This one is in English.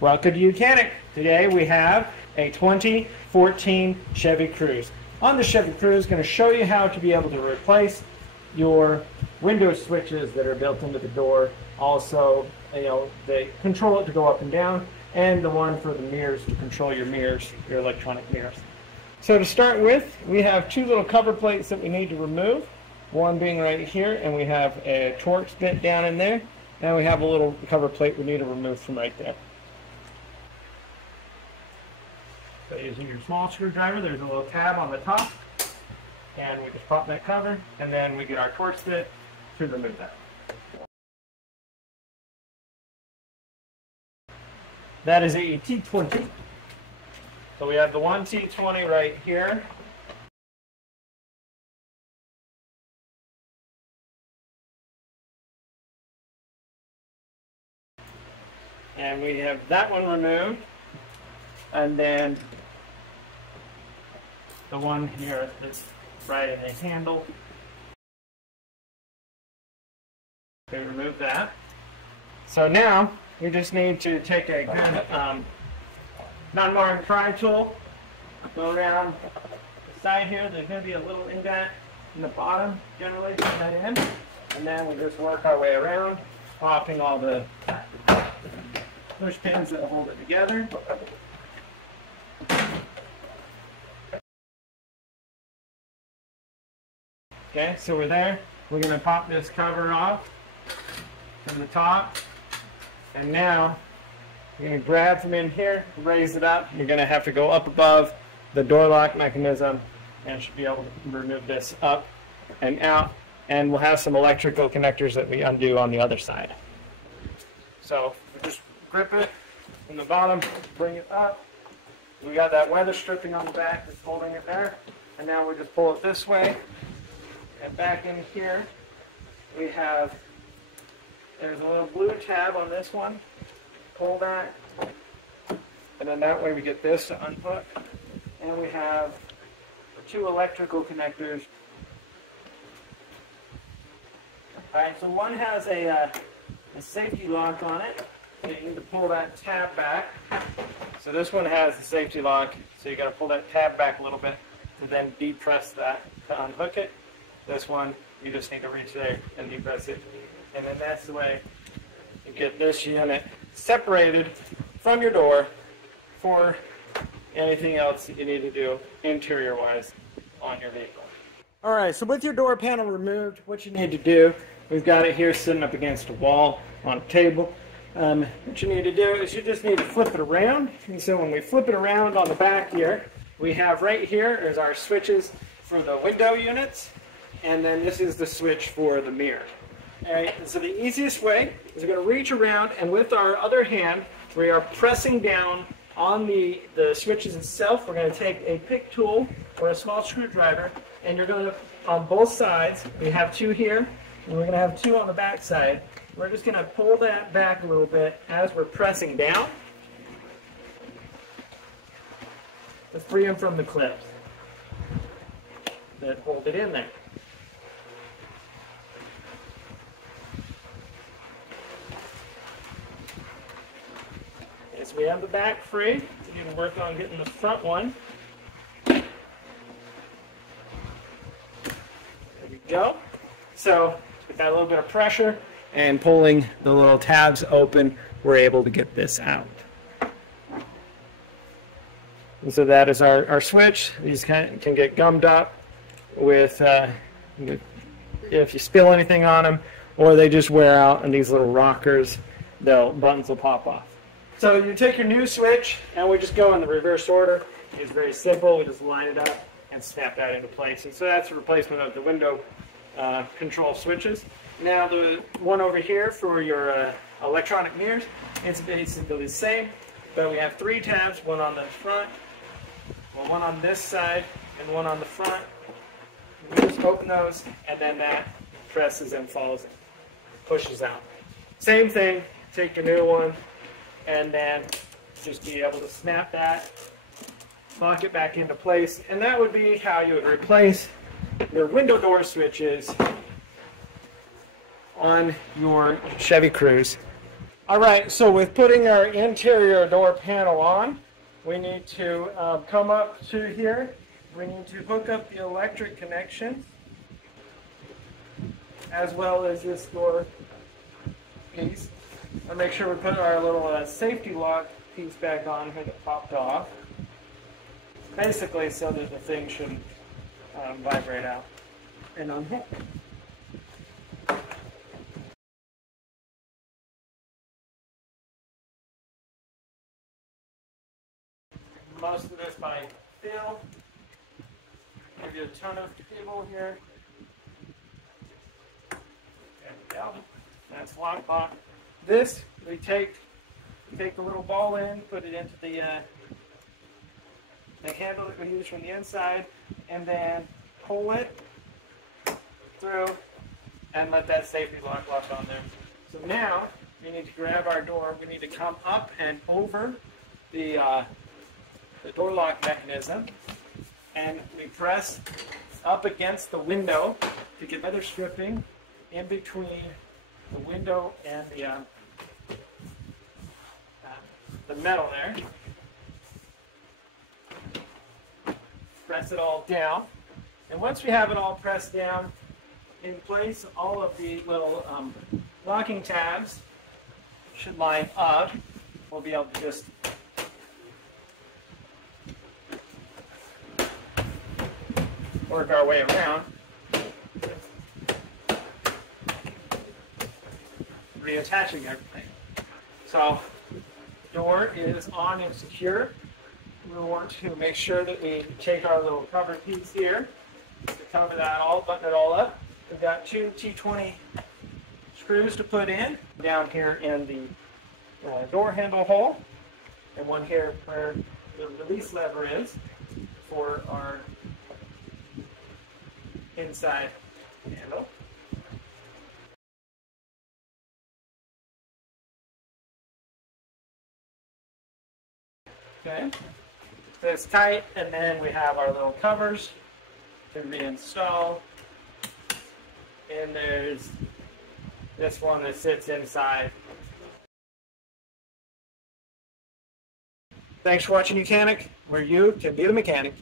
Welcome to YOUCANIC. Today we have a 2014 Chevy Cruze. On the Chevy Cruze, going to show you how to be able to replace your window switches that are built into the door. Also, they control it to go up and down, and the one for the mirrors to control your mirrors, your electronic mirrors. So to start with, we have two little cover plates that we need to remove. One being right here, and we have a Torx bit down in there, and we have a little cover plate we need to remove from right there. So using your small screwdriver, there's a little tab on the top, and we just pop that cover, and then we get our Torx bit to remove that. That is a T20. So we have the one T20 right here. And we have that one removed. And then the one here that's right in the handle. Okay, remove that. So now we just need to take a good non-marring pry tool, go around the side here. There's going to be a little indent in the bottom, generally, put that in, and then we just work our way around, popping all the push pins that hold it together. Okay, so we're there. We're going to pop this cover off from the top, and now you're going to grab from in here, raise it up. You're going to have to go up above the door lock mechanism and should be able to remove this up and out. And we'll have some electrical connectors that we undo on the other side. So just grip it from the bottom, bring it up. We got that weather stripping on the back that's holding it there. And now we just pull it this way. And back in here, we have, there's a little blue tab on this one. Pull that, and then that way we get this to unhook. And we have two electrical connectors. Alright, so one has a safety lock on it. So you need to pull that tab back. So this one has the safety lock, so you got to pull that tab back a little bit to then depress that to unhook it. This one, you just need to reach there and depress it. And then that's the way you get this unit separated from your door for anything else that you need to do interior-wise on your vehicle. Alright, so with your door panel removed, what you need to do, we've got it here sitting up against a wall on a table. What you need to do is you just need to flip it around. And so when we flip it around on the back here, we have right here is our switches for the window units, and then this is the switch for the mirror. Alright, so the easiest way is we're going to reach around, and with our other hand, we are pressing down on the switches itself. We're going to take a pick tool or a small screwdriver, and you're going to, on both sides, we have two here, and we're going to have two on the back side. We're just going to pull that back a little bit as we're pressing down to free them from the clips that hold it in there. So we have the back free, so you can work on getting the front one. There we go. So with that little bit of pressure and pulling the little tabs open, we're able to get this out. And so that is our switch. These can get gummed up with, if you spill anything on them, or they just wear out, and these little rockers, buttons will pop off. So you take your new switch, and we just go in the reverse order. It's very simple. We just line it up and snap that into place. And so that's a replacement of the window control switches. Now the one over here for your electronic mirrors, it's basically the same, but we have three tabs, one on the front, one on this side, and one on the front. We just open those, and then that presses and falls, pushes out. Same thing, take your new one, and then just be able to snap that, lock it back into place, and that would be how you would replace your window door switches on your Chevy Cruze. All right, so with putting our interior door panel on, we need to come up to here. We need to hook up the electric connection, as well as this door piece. And make sure we put our little safety lock piece back on here that popped off. Basically so that the thing shouldn't vibrate out and unhook. Most of this by feel. Give you a ton of cable here. There we go. That's lock. This we take the little ball in, put it into the handle that we use from the inside, and then pull it through and let that safety lock on there. So now we need to grab our door. We need to come up and over the door lock mechanism, and we press up against the window to get weather stripping in between the window and the metal there. Press it all down, and once we have it all pressed down in place, all of the little locking tabs should line up. We'll be able to just work our way around, reattaching everything. So, door is on and secure. We want to make sure that we take our little cover piece here to cover that all, button it all up. We've got 2 T20 screws to put in down here in the door handle hole, and one here where the release lever is for our inside handle. Okay, so it's tight, and then we have our little covers to reinstall, and there's this one that sits inside. Thanks for watching YOUCANIC, where you can be the mechanic.